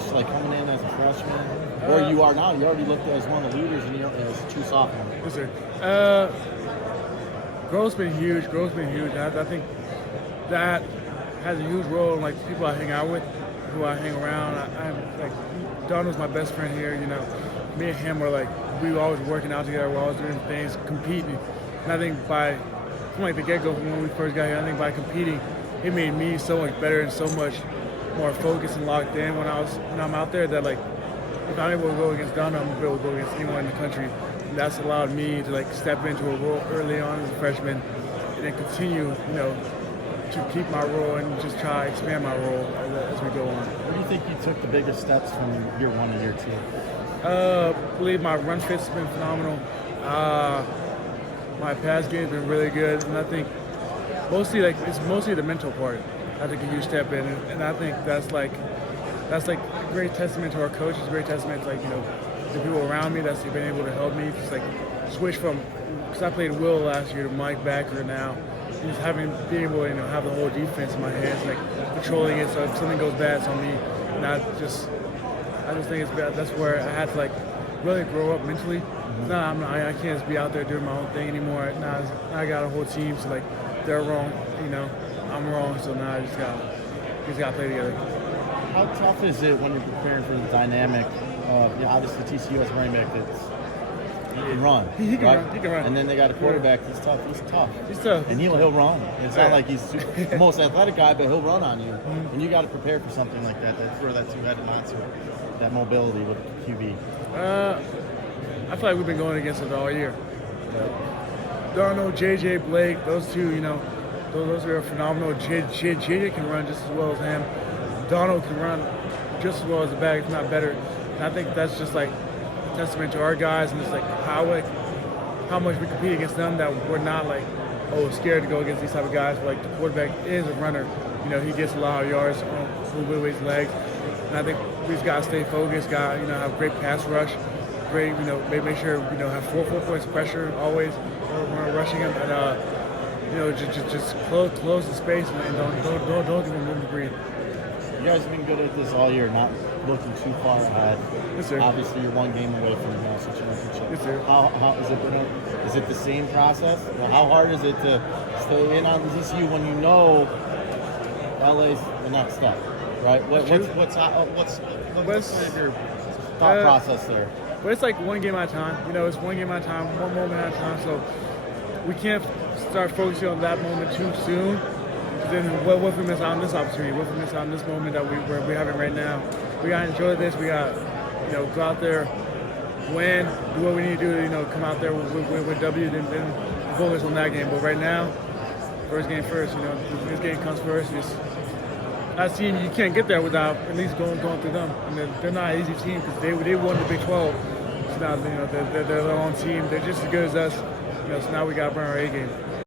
just like coming in as a freshman, where you are now? You already looked as one of the leaders in as a true sophomore. Yes, sir. Growth's been huge. I think that has a huge role in like the people I hang out with, who I hang around. I'm like Donald's my best friend here. You know, me and him are like we were always working out together. We're always doing things, competing. And I think from like the get-go, from when we first got here, I think by competing, it made me so much better and so much more focused and locked in when I'm out there. That like if I'm able to go against Donald, I'm able to go against anyone in the country. And that's allowed me to like step into a role early on as a freshman, and then continue, you know, to keep my role and just try to expand my role as we go on. Where do you think you took the biggest steps from year 1 to year 2? I believe my run fit's been phenomenal. My pass game's been really good, and I think it's mostly the mental part. I think a huge step in, and I think that's like a great testament to our coaches, a great testament to like, you know, the people around me that's been able to help me just like switch from, because I played Will last year to Mike Backer now. Just being able to, you know, have the whole defense in my hands, like controlling it, so if something goes bad, it's on me. And I just think it's bad. That's where I had to like really grow up mentally. Mm-hmm. I can't just be out there doing my own thing anymore. Now I got a whole team, so like they're wrong, you know, I'm wrong, so now I just gotta play together. How tough is it when you're preparing for the dynamic of, you know, obviously TCU has running back he can run. He can run. And then they got a quarterback. He's tough. He's tough. And he'll run. It's not like he's the most athletic guy, but he'll run on you. Mm-hmm. And you got to prepare for something like that. To throw that two-headed monster, that mobility with QB. I feel like we've been going against it all year. Darnold, JJ, Blake, those two, you know, those are phenomenal. JJ can run just as well as him. Donald can run just as well as the back, if not better. And I think that's just like a testament to our guys, and it's like how much we compete against them, that we're not like scared to go against these type of guys. But like the quarterback is a runner. You know, he gets a lot of yards with his legs. And I think we just gotta stay focused, have great pass rush, great, you know, make sure, you know, have four points of pressure always when we're rushing him, and you know, just close the space and don't give him room to breathe. You guys have been good at this all year, not looking too far ahead. Yes, sir. Obviously, you're one game away from the national championship. Yes, sir. How has it been? Is it the same process? Well, how hard is it to stay in on TCU when you know LA's the next step, right? What's your thought process there? But it's like one game at a time. You know, it's one game at a time, one moment at a time. So we can't start focusing on that moment too soon. Then what if we miss out on this opportunity? What if we miss out on this moment that we're having right now? We gotta enjoy this. We got, you know, go out there, win, do what we need to do. You know, come out there with W, then focus on that game. But right now, first game first. You know, this game comes first. That team, you can't get there without at least going through them. And they're not an easy team because they won the Big 12. So now, you know, they're their own team. They're just as good as us. You know, so now we gotta burn our A game.